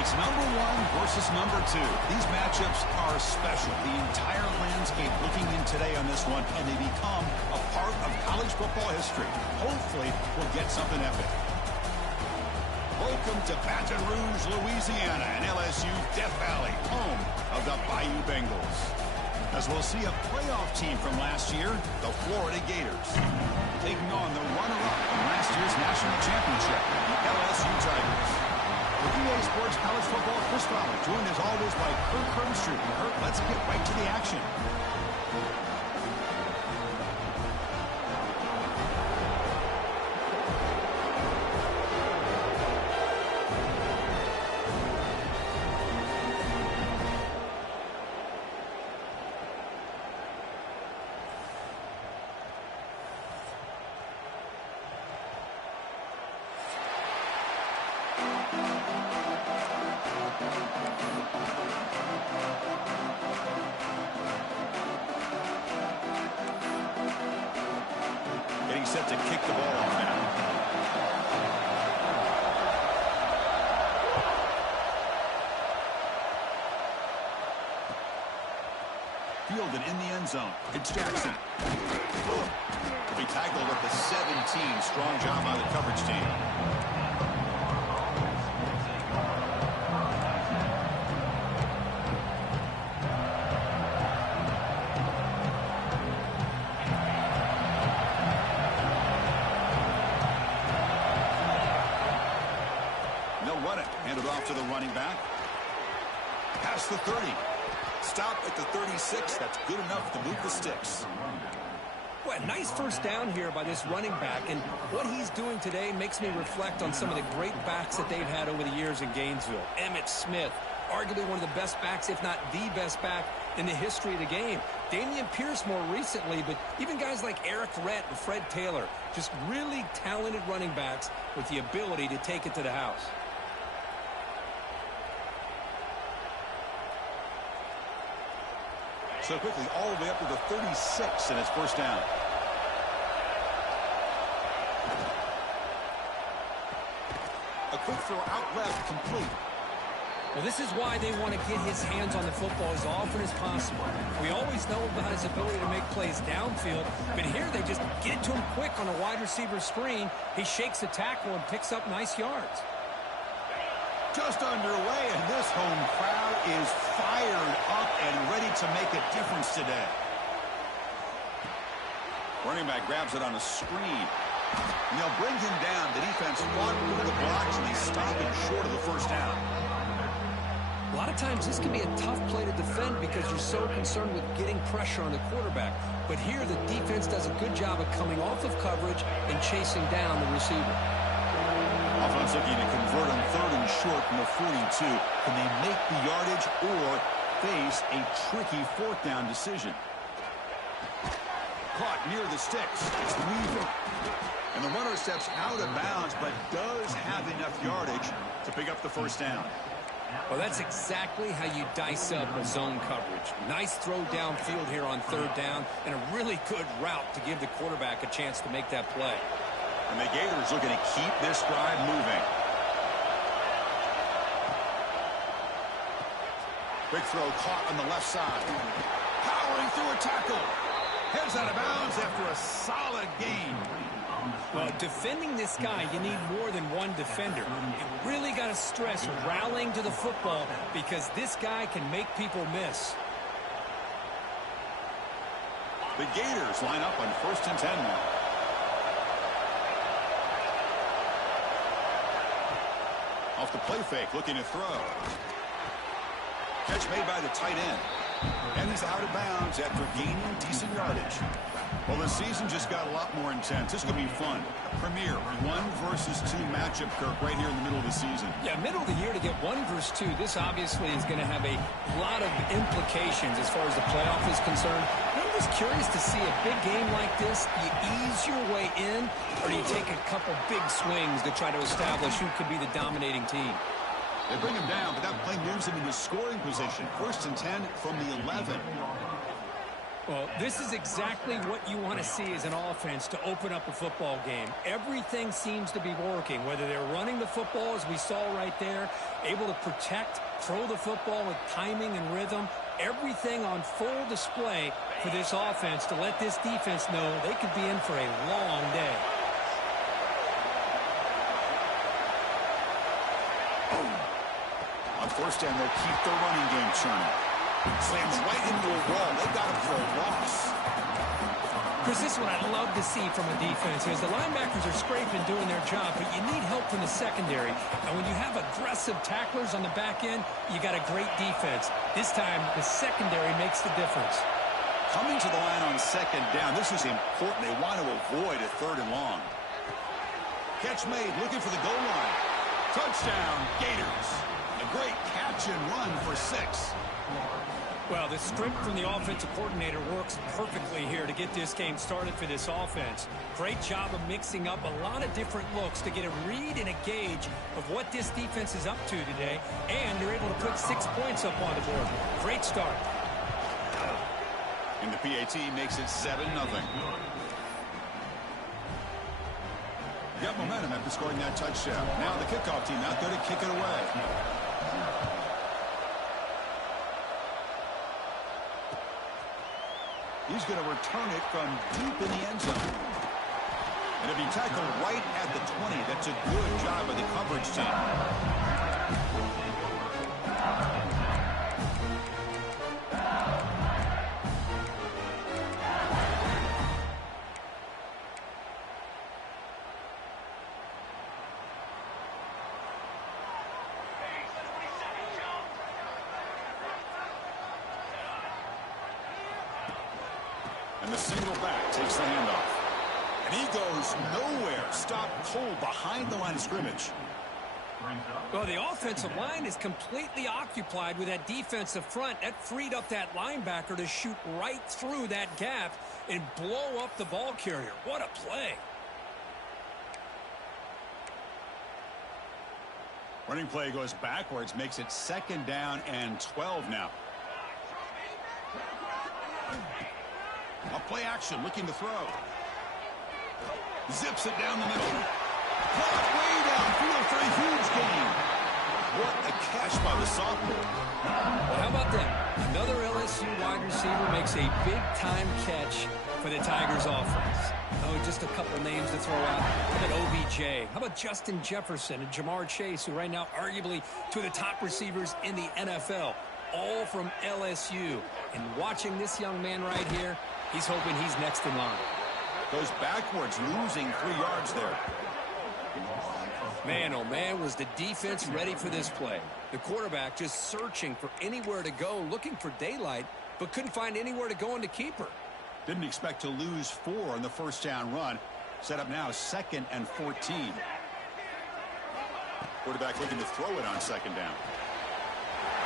It's number one versus number two. These matchups are special. The entire landscape looking in today on this one, and they become a part of college football history. Hopefully, we'll get something epic. Welcome to Baton Rouge, Louisiana, and LSU Death Valley, home of the Bayou Bengals. As we'll see a playoff team from last year, the Florida Gators, taking on the runner-up in last year's national championship, the LSU Tigers. With EA Sports College Football, Chris Fowler, joined as always by Kurt Hermstreet. Kurt, let's get right to the action. Getting set to kick the ball off now. Fielded in the end zone. It's Jackson. He tackled at the 17. Strong job by the coverage team. Handed off to the running back. Past the 30. Stop at the 36. That's good enough to move the sticks. Well, nice first down here by this running back, and what he's doing today makes me reflect on some of the great backs that they've had over the years in Gainesville. Emmitt Smith, arguably one of the best backs, if not the best back in the history of the game. Dameon Pierce more recently, but even guys like Eric Rhett and Fred Taylor, just really talented running backs with the ability to take it to the house. So quickly all the way up to the 36, and it's first down. A quick throw out left, complete. Well, this is why they want to get his hands on the football as often as possible. We always know about his ability to make plays downfield, but here they just get it to him quick on a wide receiver screen. He shakes the tackle and picks up nice yards. Just underway, and this home crowd is fired up and ready to make a difference today. Running back grabs it on a screen. And they'll bring him down. The defense fought through the blocks, and they stop him short of the first down. A lot of times this can be a tough play to defend because you're so concerned with getting pressure on the quarterback. But here the defense does a good job of coming off of coverage and chasing down the receiver. Offense looking to convert on third and short from the 42. Can they make the yardage or face a tricky fourth down decision? Caught near the sticks. It's Weaver. And the runner steps out of bounds, but does have enough yardage to pick up the first down. Well, that's exactly how you dice up a zone coverage. Nice throw downfield here on third down, and a really good route to give the quarterback a chance to make that play. And the Gators looking to keep this drive moving. Quick throw caught on the left side. Powering through a tackle. Heads out of bounds after a solid gain. Well, defending this guy, you need more than one defender. You really got to stress rallying to the football because this guy can make people miss. The Gators line up on 1st and 10 now. Off the play fake, looking to throw. Catch made by the tight end. And he's out of bounds after gaining decent yardage. Well, the season just got a lot more intense. This could be fun. A premier 1 versus 2 matchup, Kirk, right here in the middle of the season. Yeah, middle of the year to get 1 versus 2. This obviously is going to have a lot of implications as far as the playoff is concerned. I'm just curious to see a big game like this. Do you ease your way in, or do you take a couple big swings to try to establish who could be the dominating team? They bring him down, but that play moves him into scoring position. 1st and 10 from the 11. Well, this is exactly what you want to see as an offense to open up a football game. Everything seems to be working, whether they're running the football, as we saw right there, able to protect, throw the football with timing and rhythm. Everything on full display for this offense to let this defense know they could be in for a long day. On first down, they'll keep the running game churning. Slams right into a wall. They got him for a loss. Chris, this is what I love to see from a defense is the linebackers are scraping, doing their job, but you need help from the secondary. And when you have aggressive tacklers on the back end, you got a great defense. This time, the secondary makes the difference. Coming to the line on second down, this is important. They want to avoid a third and long. Catch made, looking for the goal line. Touchdown, Gators. A great catch and run for 6. Well, the script from the offensive coordinator works perfectly here to get this game started for this offense. Great job of mixing up a lot of different looks to get a read and a gauge of what this defense is up to today, and they're able to put 6 points up on the board. Great start. And the PAT makes it 7-0. Got momentum after scoring that touchdown. Now the kickoff team out there to kick it away. He's going to return it from deep in the end zone. And it'll be tackled right at the 20. That's a good job by the coverage team. And the single back takes the handoff. And he goes nowhere. Stopped cold behind the line of scrimmage. Well, the offensive line is completely occupied with that defensive front. That freed up that linebacker to shoot right through that gap and blow up the ball carrier. What a play. Running play goes backwards, makes it 2nd down and 12 now. A play action, looking to throw. Zips it down the middle. Caught way downfield for a huge gain. What a catch by the sophomore. Well, how about that? Another LSU wide receiver makes a big-time catch for the Tigers offense. Oh, just a couple names to throw out. How about OBJ? How about Justin Jefferson and Jamar Chase, who right now arguably two of the top receivers in the NFL, all from LSU. And watching this young man right here, he's hoping he's next in line. Goes backwards, losing 3 yards there. Man, oh man, was the defense ready for this play. The quarterback just searching for anywhere to go, looking for daylight, but couldn't find anywhere to go in the keeper. Didn't expect to lose 4 on the first down run. Set up now 2nd and 14. Quarterback looking to throw it on 2nd down.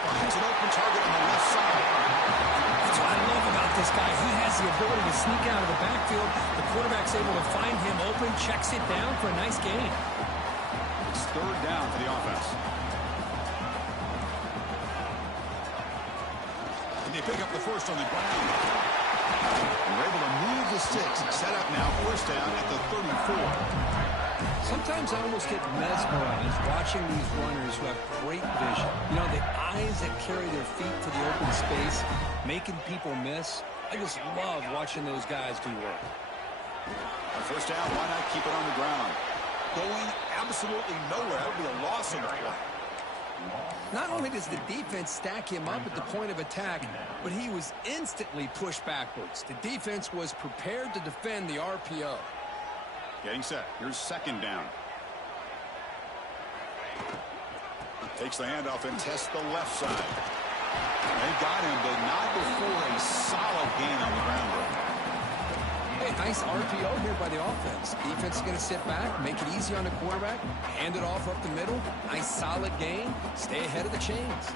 Finds an open target on the left side. That's what I love about this guy. He has the ability to sneak out of the backfield. The quarterback's able to find him open, checks it down for a nice gain. It's 3rd down for the offense. And they pick up the first on the ground. And we're able to move the sticks. Set up now, 1st down at the 34. Sometimes I almost get mesmerized watching these runners who have great vision. You know, the eyes that carry their feet to the open space, making people miss. I just love watching those guys do work. On 1st down, why not keep it on the ground? Going absolutely nowhere. That would be a loss on the play. Not only does the defense stack him up at the point of attack, but he was instantly pushed backwards. The defense was prepared to defend the RPO. Getting set. Here's 2nd down. Takes the handoff and tests the left side. They got him, but not before a solid gain on the ground. Hey, nice RPO here by the offense. Defense is going to sit back, make it easy on the quarterback, hand it off up the middle. Nice solid gain. Stay ahead of the chains.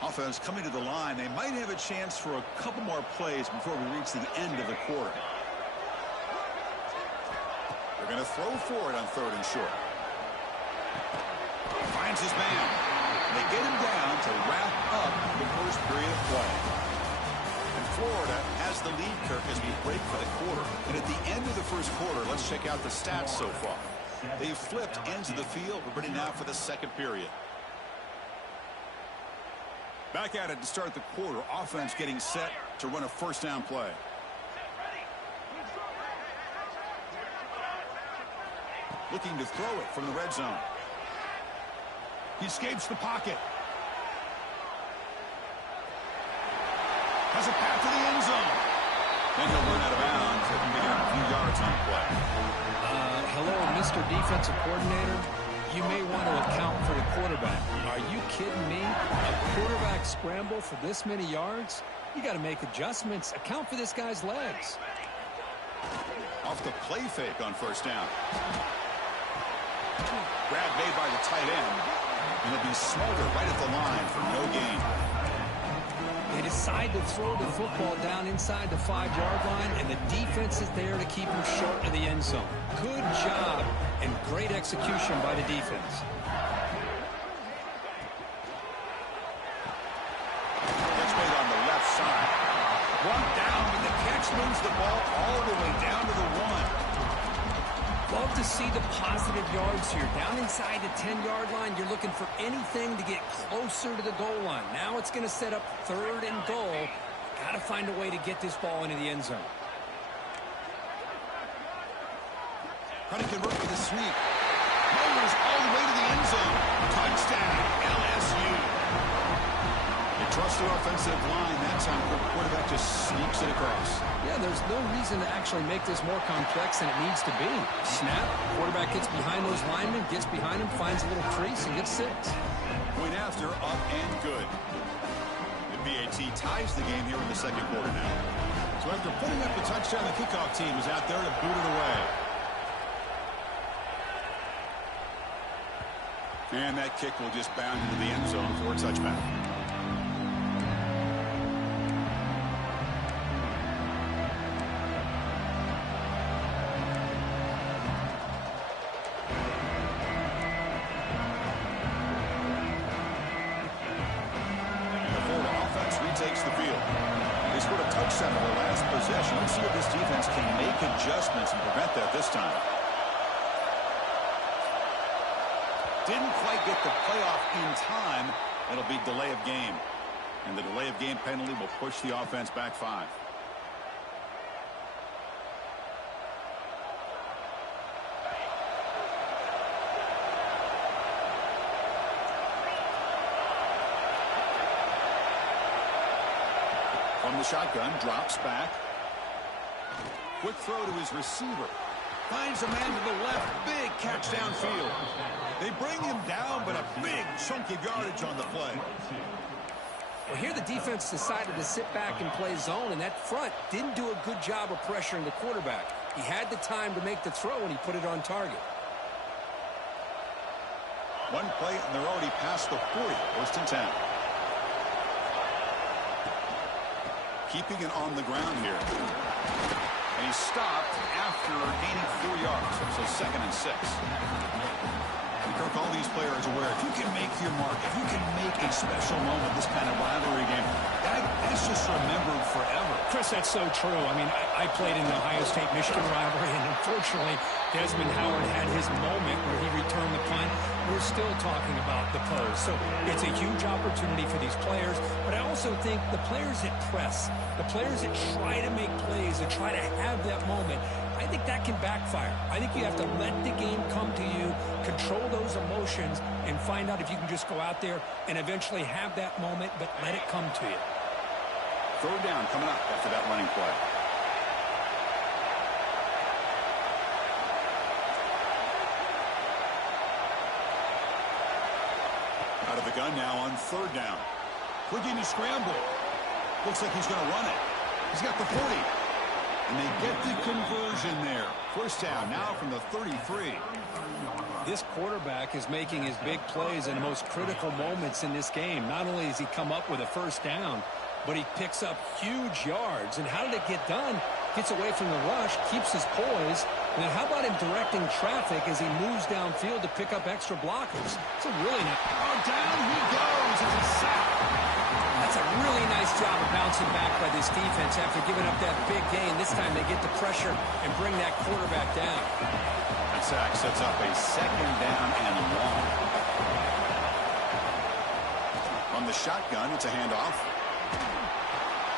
Offense coming to the line. They might have a chance for a couple more plays before we reach the end of the quarter. They're going to throw for it on 3rd and short. Finds his man. And they get him down to wrap up the first period of play. And Florida has the lead, Kirk, as we break for the quarter. And at the end of the first quarter, let's check out the stats so far. They've flipped ends of the field. We're ready now for the second period. Back at it to start the quarter. Offense getting set to run a first down play. Looking to throw it from the red zone. He escapes the pocket. Has a path to the end zone. Then he'll run out of bounds. They can get a few yards on the play. Hello, Mr. Defensive Coordinator. You may want to account for the quarterback. Are you kidding me? A quarterback scramble for this many yards? You got to make adjustments. Account for this guy's legs. Off the play fake on first down. Grab made by the tight end. And he'll be smothered right at the line for no gain. They decide to throw the football down inside the 5-yard line, and the defense is there to keep him short of the end zone. Good job and great execution by the defense. Catch made on the left side. Brought down, and the catch moves the ball all the way down to the 1. Love to see the positive yards here. Down inside the 10-yard line, you're looking for anything to get closer to the goal line. Now it's going to set up 3rd and goal. Got to find a way to get this ball into the end zone. Trying to convert with a sweep. Mowers all the way to the end zone. Touchdown, LSU. They trust their offensive line. That time, the quarterback just sneaks it across. Yeah, there's no reason to actually make this more complex than it needs to be. Snap, quarterback gets behind those linemen, gets behind him, finds a little crease, and gets 6. Point after, up and good. The BAT ties the game here in the second quarter now. So after putting up the touchdown, the kickoff team is out there to boot it away. And that kick will just bound into the end zone for a touchback. Takes the field. They scored a touchdown in their last possession. Let's see if this defense can make adjustments and prevent that this time. Didn't quite get the playoff in time. It'll be delay of game. And the delay of game penalty will push the offense back 5. From the shotgun, drops back. Quick throw to his receiver. Finds a man to the left. Big catch downfield. They bring him down, but a big chunk of yardage on the play. Well, here the defense decided to sit back and play zone, and that front didn't do a good job of pressuring the quarterback. He had the time to make the throw, and he put it on target. One play, and they're already past the 40. 1st and 10. Keeping it on the ground here. And he stopped after gaining 4 yards. So 2nd and 6. And Kirk, all these players are aware, if you can make your mark, if you can make a special moment, this kind of rivalry game, that's just remembered forever. Chris, that's so true. I mean, I played in the Ohio State-Michigan rivalry, and unfortunately, Desmond Howard had his moment where he returned the punt. We're still talking about the pose. So it's a huge opportunity for these players, but I also think the players that press, the players that try to make plays, that try to have that moment, I think that can backfire. I think you have to let the game come to you, control those emotions, and find out if you can just go out there and eventually have that moment, but let it come to you. 3rd down coming up after that running play. Out of the gun now on 3rd down. Quick in to scramble. Looks like he's going to run it. He's got the 40. And they get the conversion there. 1st down now from the 33. This quarterback is making his big plays in the most critical moments in this game. Not only does he come up with a 1st down, but he picks up huge yards. And how did it get done? Gets away from the rush, keeps his poise, And then how about him directing traffic as he moves downfield to pick up extra blockers? It's a really nice... Oh, down he goes. It's a sack. That's a really nice job of bouncing back by this defense after giving up that big gain. This time they get the pressure and bring that quarterback down. That sack sets up a second down and long. From the shotgun, it's a handoff.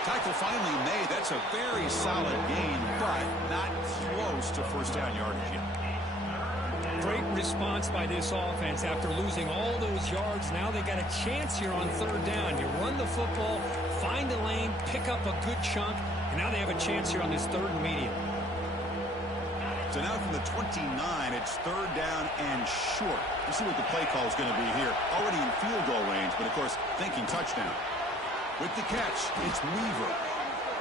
Tackle finally made. That's a very solid gain, but not close to first down yardage yet. Great response by this offense after losing all those yards. Now they got a chance here on third down. You run the football, find a lane, pick up a good chunk, and now they have a chance here on this third and medium. So now from the 29, it's third down and short. Let's see what the play call is going to be here. Already in field goal range, but of course thinking touchdown. With the catch, it's Weaver.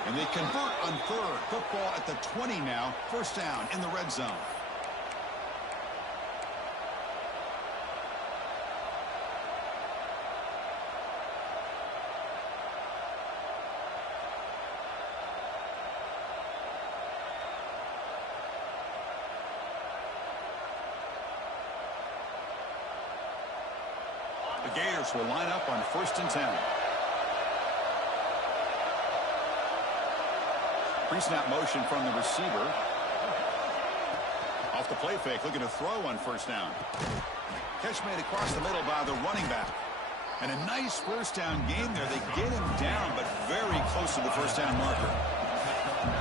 And they convert on third. Football at the 20 now. First down in the red zone. The Gators will line up on 1st and 10. Pre-snap motion from the receiver. Off the play fake, looking to throw on first down. Catch made across the middle by the running back. And a nice first down game there. They get him down, but very close to the first down marker.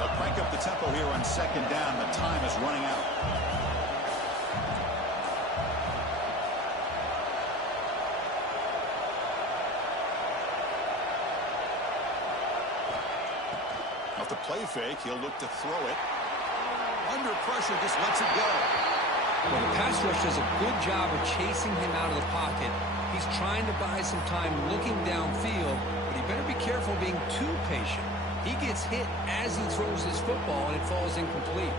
They'll crank up the tempo here on second down. The time is running out. The play fake, he'll look to throw it. Under pressure, just lets it go. Well, the pass rush does a good job of chasing him out of the pocket. He's trying to buy some time looking downfield, but he better be careful being too patient. He gets hit as he throws his football, and it falls incomplete.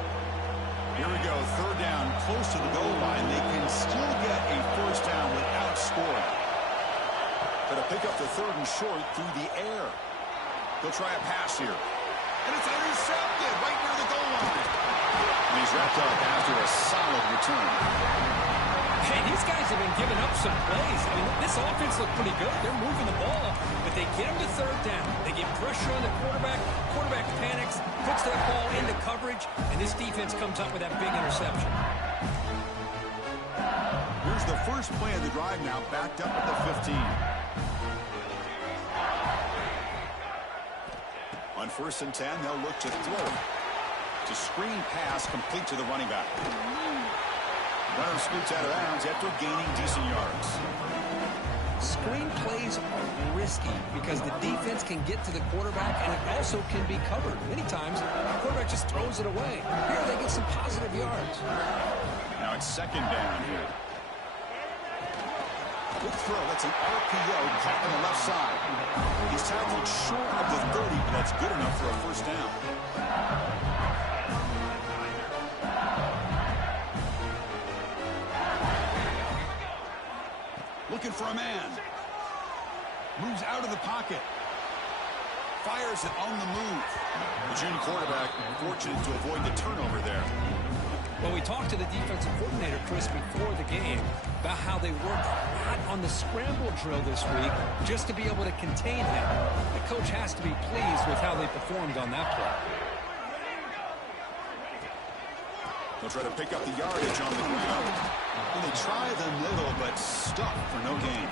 Here we go, third down, close to the goal line. They can still get a first down without scoring. Going to pick up the third and short through the air. He'll try a pass here. And it's intercepted right near the goal line. And he's wrapped up after a solid return. Hey, these guys have been giving up some plays. I mean, this offense looked pretty good. They're moving the ball, but they get him to third down. They get pressure on the quarterback. Quarterback panics, puts that ball into coverage, and this defense comes up with that big interception. Here's the first play of the drive now, backed up at the 15. On 1st and 10, they'll look to throw. To screen pass complete to the running back. Runner scoots out of bounds after gaining decent yards. Screen plays are risky because the defense can get to the quarterback, and it also can be covered. Many times, the quarterback just throws it away. Here, they get some positive yards. Now it's second down here. Good throw. That's an RPO caught on the left side. He's tackled short of the 30, but that's good enough for a first down. Looking for a man. Moves out of the pocket. Fires it on the move. The junior quarterback fortunate to avoid the turnover there. Well, we talked to the defensive coordinator, Chris, before the game about how they worked a lot on the scramble drill this week just to be able to contain him. The coach has to be pleased with how they performed on that play. They'll try to pick up the yardage on the ground. And they try the middle, but stuck for no gain.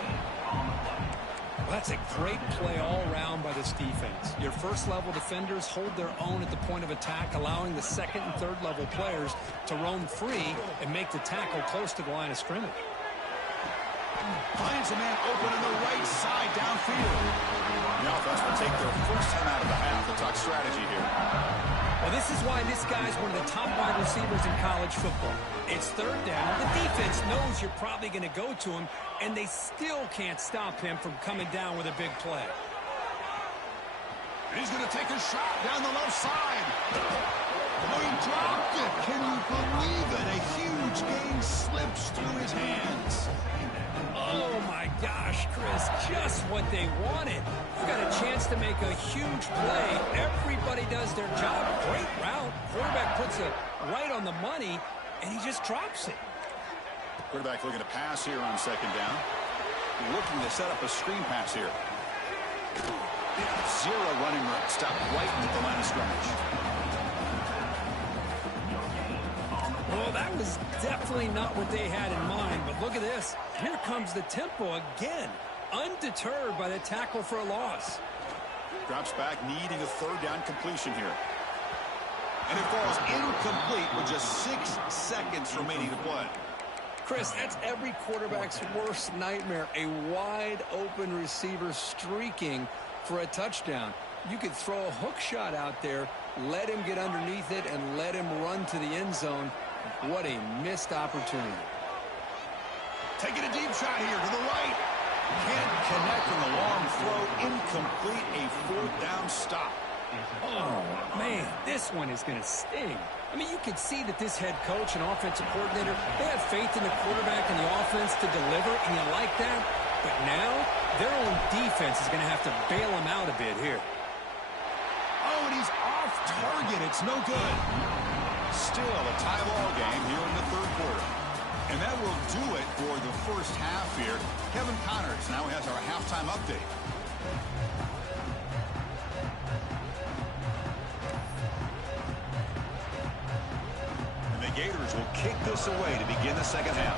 Well, that's a great play all around by this defense. Your first-level defenders hold their own at the point of attack, allowing the second and third-level players to roam free and make the tackle close to the line of scrimmage. Finds a man open on the right side downfield. The offense will take their first time out of the half. They'll talk strategy here. Well, this is why this guy's one of the top wide receivers in college football. It's third down. The defense knows you're probably going to go to him, and they still can't stop him from coming down with a big play. He's going to take a shot down the left side. Oh, he dropped it. Can you believe it? A huge gain slips through his hands. Oh, my gosh, Chris. just what they wanted. You got a chance to make a huge play. Everybody does their job. Great route. Quarterback puts it right on the money, and he just drops it. Quarterback looking to pass here on second down. Looking to set up a screen pass here. Zero running room. Stop right at the line of scrimmage. Well, that was definitely not what they had in mind, but look at this. Here comes the tempo again. Undeterred by the tackle for a loss. Drops back, needing a third down completion here. And it falls incomplete with just 6 seconds remaining to play. Chris, that's every quarterback's worst nightmare. A wide open receiver streaking for a touchdown. You could throw a hook shot out there, let him get underneath it, and let him run to the end zone. What a missed opportunity. Taking a deep shot here to the right. Can't connect on the long throw. Incomplete, a fourth down stop. Oh, man, this one is going to sting. I mean, you can see that this head coach and offensive coordinator, they have faith in the quarterback and the offense to deliver, and you like that. But now, their own defense is going to have to bail them out a bit here. Oh, and he's off target. It's no good. Still a tie ball game here in the third quarter. And that will do it for the first half here. Kevin Connors now has our halftime update. And the Gators will kick this away to begin the second half.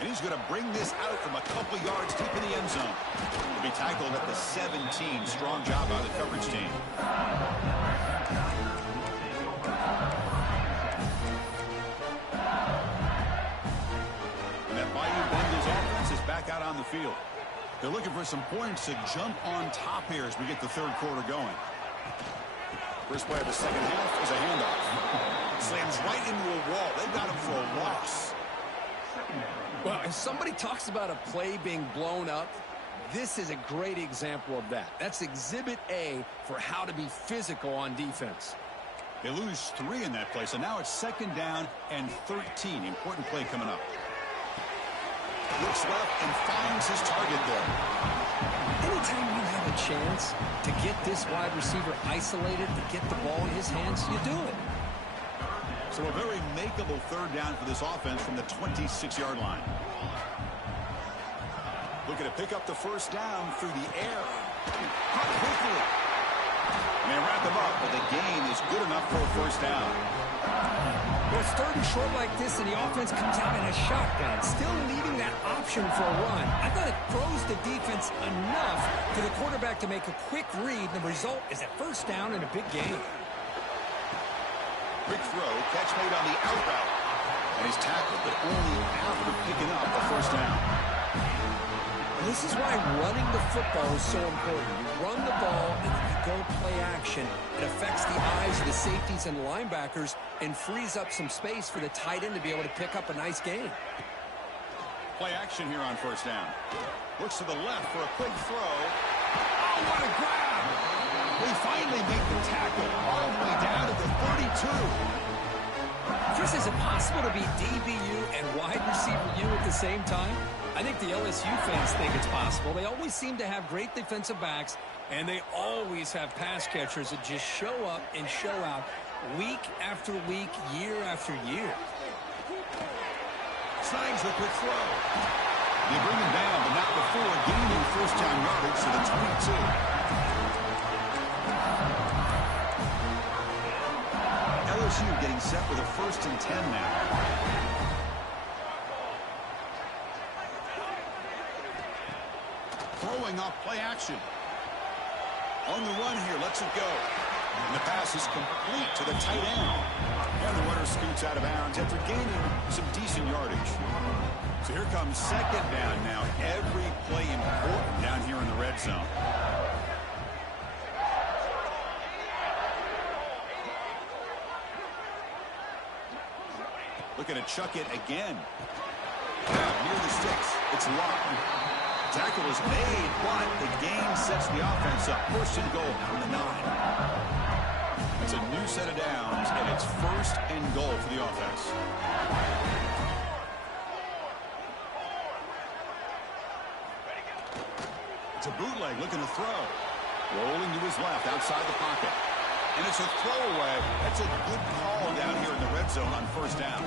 And he's going to bring this out from a couple yards deep in the end zone. He'll be tackled at the 17. Strong job by the coverage team. And that Bayou Bengals offense is back out on the field. They're looking for some points to jump on top here as we get the third quarter going. First play of the second half is a handoff. Slams right into a wall. They've got him for a loss. Well, if somebody talks about a play being blown up, this is a great example of that. That's exhibit A for how to be physical on defense. They lose 3 in that play, so now it's second down and 13. Important play coming up. Looks left and finds his target there. Anytime you have a chance to get this wide receiver isolated, to get the ball in his hands, you do it. So a very makeable third down for this offense from the 26-yard line. Looking to pick up the first down through the air. Caught quickly. And they wrap him up, but the gain is good enough for a first down. Well, it's third and short like this, and the offense comes out in a shotgun, still leaving that option for a run. I thought it throws the defense enough for the quarterback to make a quick read. The result is a first down and a big gain. Quick throw, catch made on the out route. And he's tackled, but only after picking up a first down. This is why running the football is so important. You run the ball, and then you go play action. It affects the eyes of the safeties and linebackers and frees up some space for the tight end to be able to pick up a nice gain. Play action here on first down. Looks to the left for a quick throw. Oh, what a grab! We finally make the tackle all the way down to the 32. Chris, is it possible to be DBU and wide receiver U at the same time? I think the LSU fans think it's possible. They always seem to have great defensive backs, and they always have pass catchers that just show up and show out week after week, year after year. Snags the quick throw. They bring him down, but not before gaining first down yardage to the 22. LSU getting set with a 1st and 10 now. Throwing off play action. On the run here, lets it go. And the pass is complete to the tight end. And the runner scoots out of bounds after gaining some decent yardage. So here comes second down now. Every play important down here in the red zone. Looking to chuck it again. Now near the sticks. It's locked. Tackle is made, but the gain sets the offense up. 1st and goal from the 9. It's a new set of downs, and it's first and goal for the offense. It's a bootleg looking to throw. Rolling to his left outside the pocket. And it's a throwaway. That's a good call down here in the red zone on first down.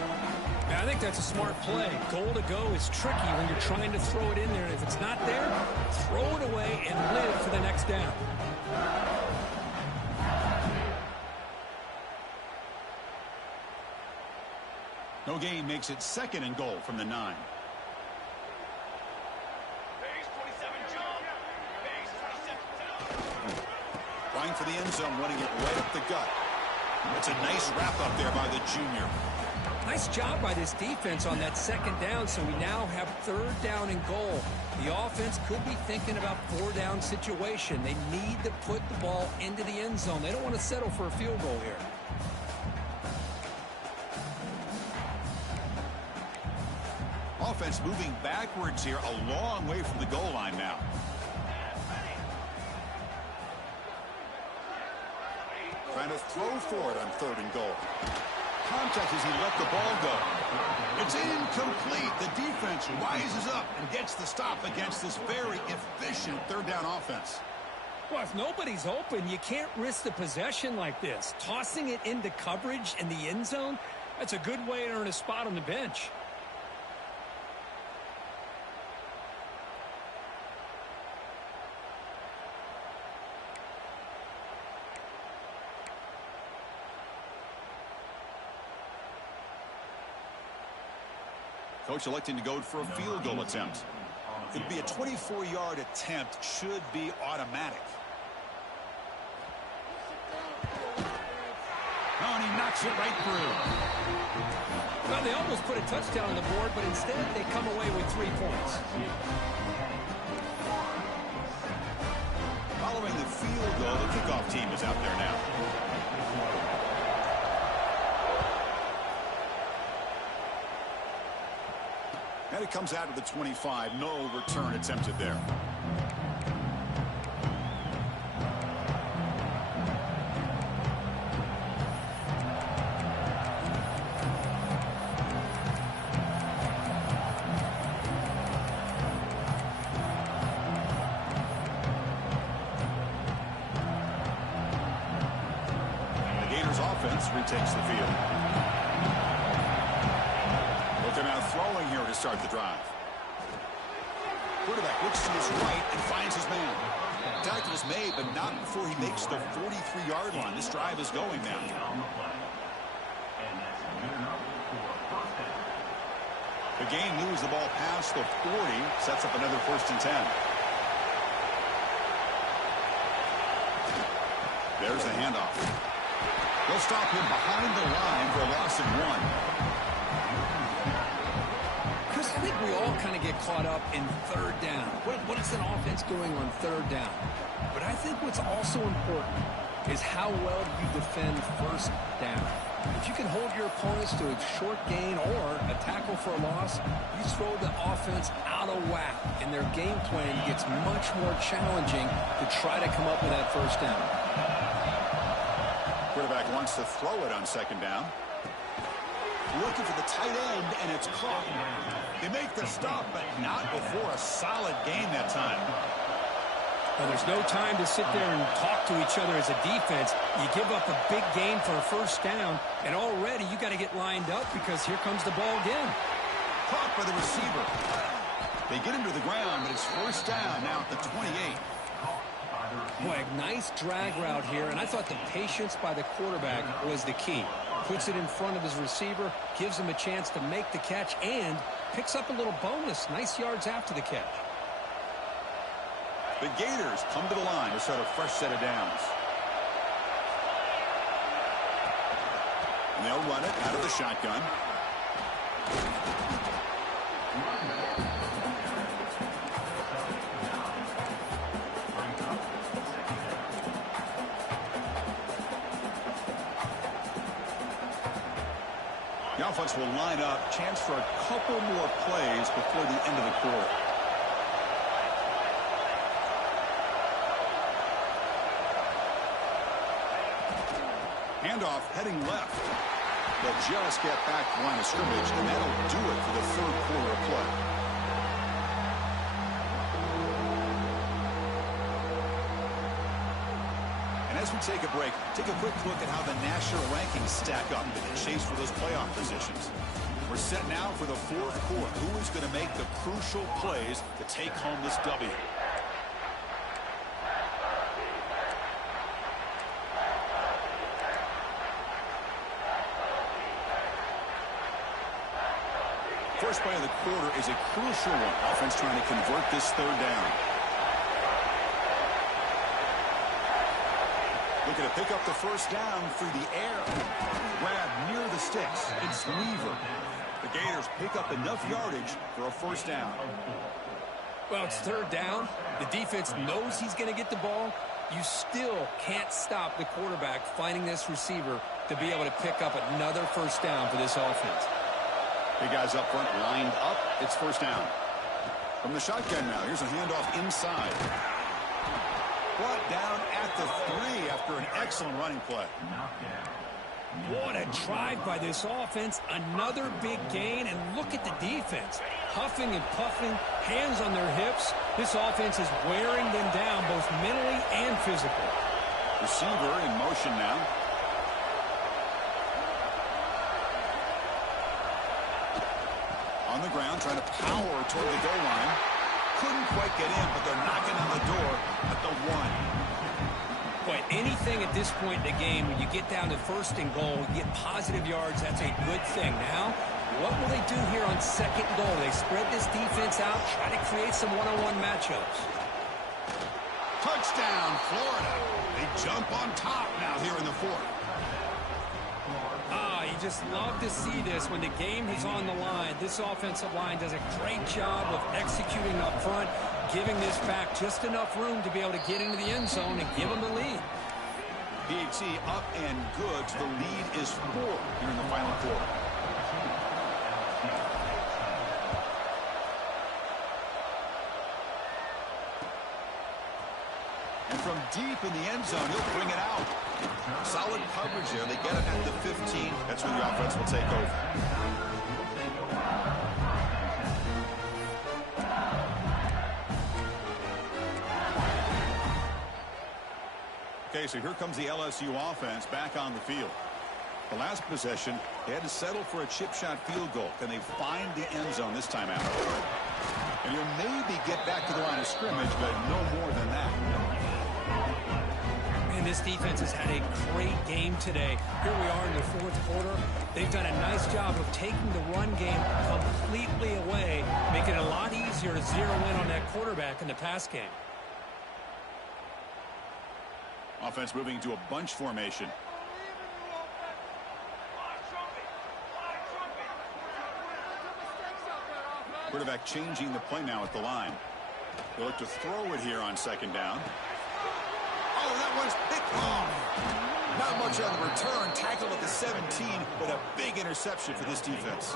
Yeah, I think that's a smart play. Goal to go is tricky when you're trying to throw it in there. And if it's not there, throw it away and live for the next down. No gain makes it second and goal from the 9. Trying for the end zone, running it right up the gut. It's a nice wrap up there by the junior. Nice job by this defense on that second down, so we now have third down and goal. The offense could be thinking about 4-down situation. They need to put the ball into the end zone. They don't want to settle for a field goal here. Offense moving backwards here, a long way from the goal line now. Trying to throw for it on third and goal. Contact as he let the ball go. It's incomplete. The defense rises up and gets the stop against this very efficient third down offense. Well, if nobody's open, you can't risk the possession like this. Tossing it into coverage in the end zone, that's a good way to earn a spot on the bench. Coach electing to go for a field goal attempt. It'd be a 24-yard attempt, should be automatic. Oh, and he knocks it right through. Well, they almost put a touchdown on the board, but instead they come away with 3 points. Following the field goal, the kickoff team is out there now. And it comes out of the 25. No return attempted there. The Gators offense retakes the field. They're now throwing here to start the drive. Quarterback looks to his right and finds his man. Tackle is made, but not before he makes the 43-yard line. This drive is going now. The game moves the ball past the 40, sets up another 1st and 10. There's the handoff. They'll stop him behind the line for a loss of 1. I think we all kind of get caught up in third down. What is an offense doing on third down? But I think what's also important is how well you defend first down. If you can hold your opponents to a short gain or a tackle for a loss, you throw the offense out of whack, and their game plan gets much more challenging to try to come up with that first down. Quarterback wants to throw it on second down. Looking for the tight end, and it's caught. They make the stop, but not before a solid gain that time. Well, there's no time to sit there and talk to each other as a defense. You give up a big gain for a first down, and already you got to get lined up because here comes the ball again. Caught by the receiver. They get him to the ground, but it's first down now at the 28. Boy, a nice drag route here, and I thought the patience by the quarterback was the key. Puts it in front of his receiver, gives him a chance to make the catch, and picks up a little bonus. Nice yards after the catch. The Gators come to the line to start a fresh set of downs. And they'll run it out of the shotgun. The offense will line up. Chance for a couple more plays before the end of the quarter. Handoff heading left. They'll just get back to the line of scrimmage, and that'll do it for the third quarter of play. And as we take a break, take a quick look at how the national rankings stack up in the chase for those playoff positions. We're set now for the fourth quarter. Who is going to make the crucial plays to take home this W? First play of the quarter is a crucial one. Offense trying to convert this third down. Looking to pick up the first down through the air. Grab near the sticks. It's Weaver. The Gators pick up enough yardage for a first down. Well, it's third down. The defense knows he's going to get the ball. You still can't stop the quarterback finding this receiver to be able to pick up another first down for this offense. Big guys up front lined up. It's first down. From the shotgun now, here's a handoff inside. Brought down at the 3 after an excellent running play. What a drive by this offense. Another big gain, and look at the defense. Huffing and puffing, hands on their hips. This offense is wearing them down both mentally and physically. Receiver in motion now. On the ground, trying to power toward the goal line. Couldn't quite get in, but they're knocking on the door at the 1. Boy, anything at this point in the game, when you get down to first and goal, you get positive yards, that's a good thing. Now, what will they do here on second goal? They spread this defense out, try to create some one-on-one matchups. Touchdown, Florida. They jump on top now here in the fourth. You just love to see this when the game is on the line. This offensive line does a great job of executing up front, giving this back just enough room to be able to get into the end zone and give them the lead. PAT up and good. The lead is 4 here in the final quarter. And from deep in the end zone, he'll bring it out. Solid coverage there. They get it at the 15. That's where the offense will take over. Okay, so here comes the LSU offense back on the field. The last possession, they had to settle for a chip shot field goal. Can they find the end zone this time out? And he'll maybe get back to the line of scrimmage, but no more than that. And this defense has had a great game today. Here we are in the fourth quarter. They've done a nice job of taking the run game completely away, making it a lot easier to zero in on that quarterback in the pass game. Offense moving to a bunch formation. Quarterback changing the play now at the line. They'll look to throw it here on second down. Oh, that one's picked off. Not much on the return. Tackled at the 17, but a big interception for this defense.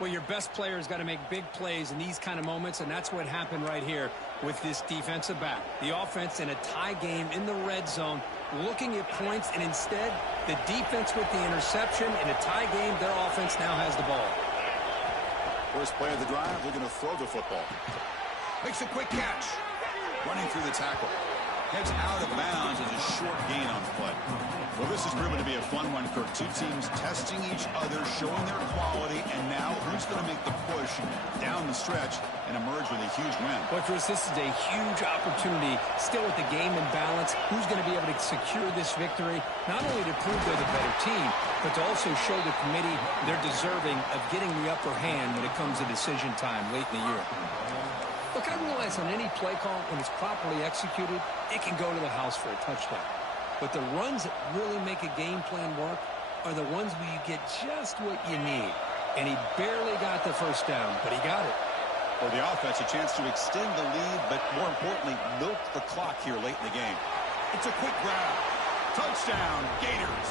Well, your best player's got to make big plays in these kind of moments, and that's what happened right here with this defensive back. The offense in a tie game in the red zone, looking at points, and instead, the defense with the interception. In a tie game, their offense now has the ball. First play of the drive, looking to throw the football. Makes a quick catch. Running through the tackle. Heads out of bounds as a short gain on the play. Well, this is proven to be a fun one, Kirk. Two teams testing each other, showing their quality, and now who's going to make the push down the stretch and emerge with a huge win? But, Chris, this is a huge opportunity. Still with the game in balance, who's going to be able to secure this victory, not only to prove they're the better team, but to also show the committee they're deserving of getting the upper hand when it comes to decision time late in the year. Look, I realize on any play call, when it's properly executed, it can go to the house for a touchdown. But the runs that really make a game plan work are the ones where you get just what you need. And he barely got the first down, but he got it. For the offense, a chance to extend the lead, but more importantly, milk the clock here late in the game. It's a quick grab. Touchdown, Gators.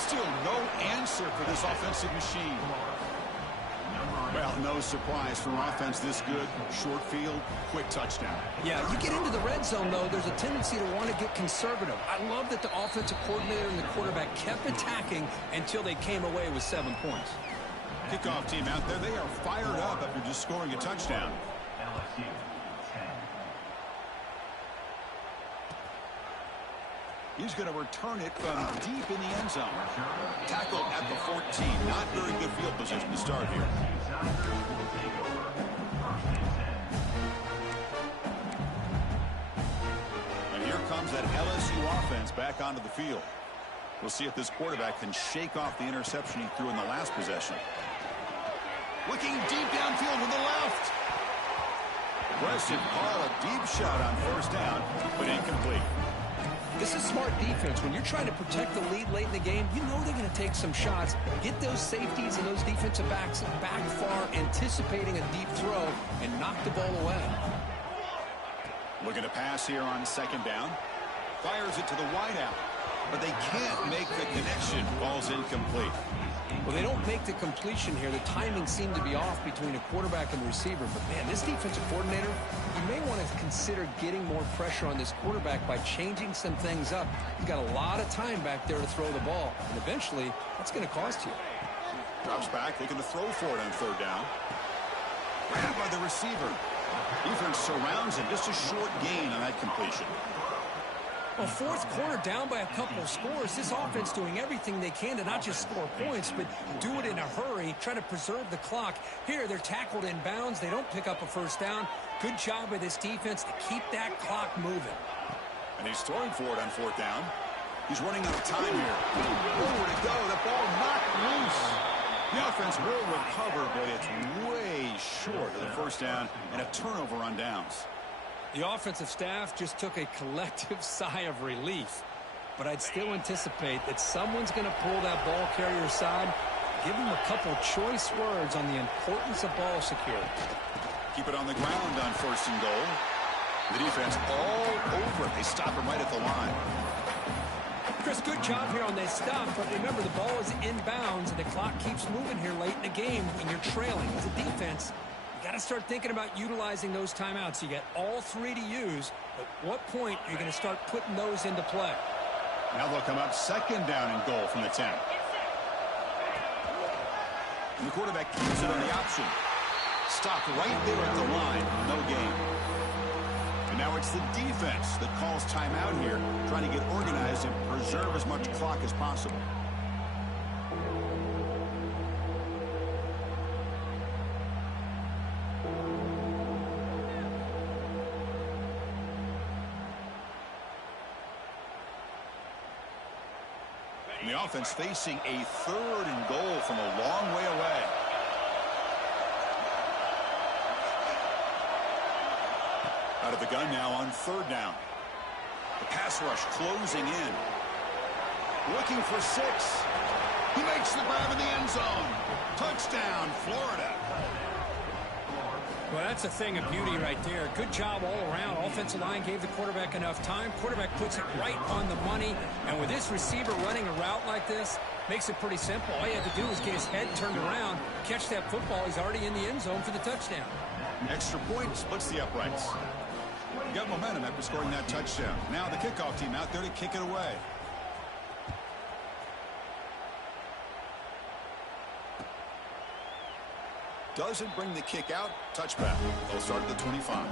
Still no answer for this offensive machine. Well, no surprise for offense this good. Short field, quick touchdown. Yeah, you get into the red zone, though, there's a tendency to want to get conservative. I love that the offensive coordinator and the quarterback kept attacking until they came away with 7 points. Kickoff team out there, they are fired up after just scoring a touchdown. LSU 10. He's going to return it from deep in the end zone. Tackled at the 14. Not very good field position to start here. And here comes that LSU offense back onto the field. We'll see if this quarterback can shake off the interception he threw in the last possession. Looking deep downfield with the left. Aggressive call, a deep shot on first down, but incomplete. This is smart defense. When you're trying to protect the lead late in the game, you know they're going to take some shots, get those safeties and those defensive backs back far, anticipating a deep throw, and knock the ball away. Looking to pass here on second down. Fires it to the wideout, but they can't make the connection. Ball's incomplete. Well, they don't make the completion here. The timing seemed to be off between a quarterback and the receiver. But, man, this defensive coordinator, you may want to consider getting more pressure on this quarterback by changing some things up. He's got a lot of time back there to throw the ball. And eventually, that's going to cost you. Drops back, looking to throw for it on third down. Grabbed by the receiver. Defense surrounds him. Just a short gain on that completion. Well, fourth quarter down by a couple of scores. This offense doing everything they can to not just score points, but do it in a hurry, try to preserve the clock. Here, they're tackled in bounds. They don't pick up a first down. Good job by this defense to keep that clock moving. And he's throwing for it on fourth down. He's running out of time here. Nowhere to go. The ball knocked loose. The offense will recover, but it's way short of the first down and a turnover on downs. The offensive staff just took a collective sigh of relief. But I'd still anticipate that someone's going to pull that ball carrier aside, give him a couple choice words on the importance of ball security. Keep it on the ground on first and goal. The defense all over it. They stop him right at the line. Chris, good job here on this stop, but remember the ball is inbounds and the clock keeps moving here late in the game when you're trailing. As a defense, got to start thinking about utilizing those timeouts. You got all three to use, but what point are you going to start putting those into play? Now they'll come up second down and goal from the 10. And the quarterback keeps it on the option. Stopped right there at the line. No gain. And now it's the defense that calls timeout here, trying to get organized and preserve as much clock as possible. And the offense facing a third and goal from a long way away. Out of the gun now on third down. The pass rush closing in. Looking for 6. He makes the grab in the end zone. Touchdown, Florida. Well, that's a thing of beauty right there. Good job all around. Offensive line gave the quarterback enough time. Quarterback puts it right on the money. And with this receiver running a route like this, makes it pretty simple. All you have to do is get his head turned around, catch that football. He's already in the end zone for the touchdown. Extra point splits the uprights. Got momentum after scoring that touchdown. Now the kickoff team out there to kick it away. Doesn't bring the kick out. Touchback. They'll start at the 25.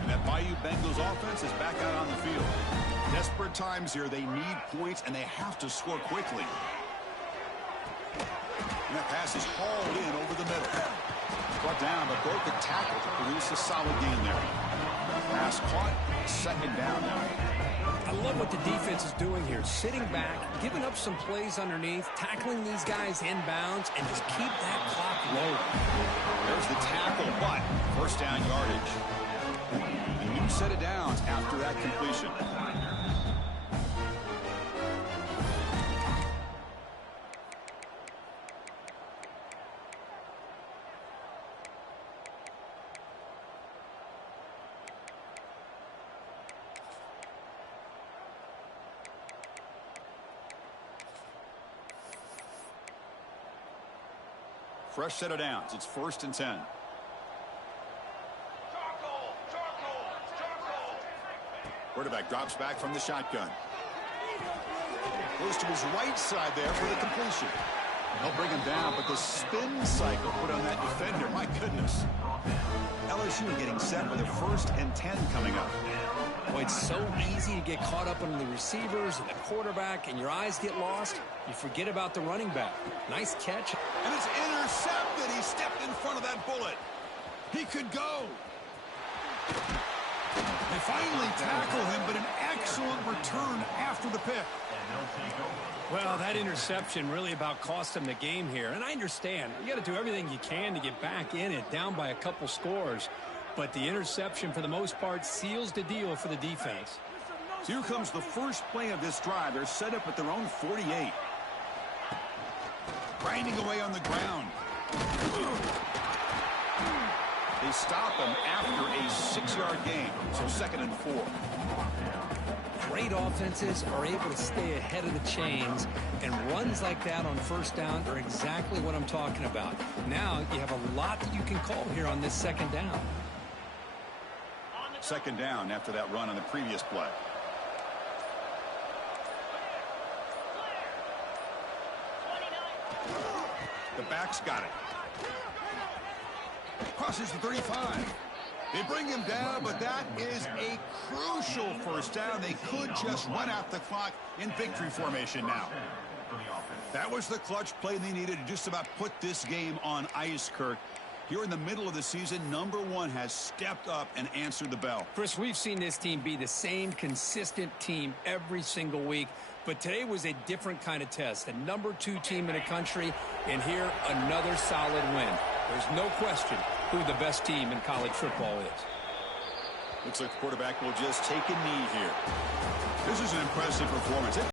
And that Bayou Bengals offense is back out on the field. Desperate times here. They need points, and they have to score quickly. And that pass is hauled in over the middle. Brought down, but broke the tackle to produce a solid gain there. Pass caught. Second down now. I love what the defense is doing here. Sitting back, giving up some plays underneath, tackling these guys inbounds, and just keep that clock low. There's the tackle, but first down yardage. A new set of downs after that completion. fresh set of downs. It's 1st and 10. Quarterback drops back from the shotgun. Goes to his right side there for the completion. They'll bring him down, but the spin cycle put on that defender, my goodness. LSU getting set with a 1st and 10 coming up. Boy, it's so easy to get caught up on the receivers and the quarterback, and your eyes get lost. You forget about the running back. Nice catch. And it's intercepted. He stepped in front of that bullet. He could go. They finally tackle him, but an excellent return after the pick. Well, that interception really about cost him the game here. And I understand. You got to do everything you can to get back in it, down by a couple scores. But the interception, for the most part, seals the deal for the defense. So here comes the first play of this drive. They're set up at their own 48. Grinding away on the ground. They stop him after a 6-yard gain. So 2nd and 4. Great offenses are able to stay ahead of the chains, and runs like that on 1st down are exactly what I'm talking about. Now you have a lot that you can call here on this 2nd down. 2nd down after that run on the previous play. The back's got it. Crosses the 35. They bring him down, but that is a crucial 1st down. They could just run out the clock in victory formation now. That was the clutch play they needed to just about put this game on ice, Kirk. Here in the middle of the season, number 1 has stepped up and answered the bell. Chris, we've seen this team be the same consistent team every single week, but today was a different kind of test. The number 2 team in the country, and here another solid win. There's no question who the best team in college football is. Looks like the quarterback will just take a knee here. This is an impressive performance.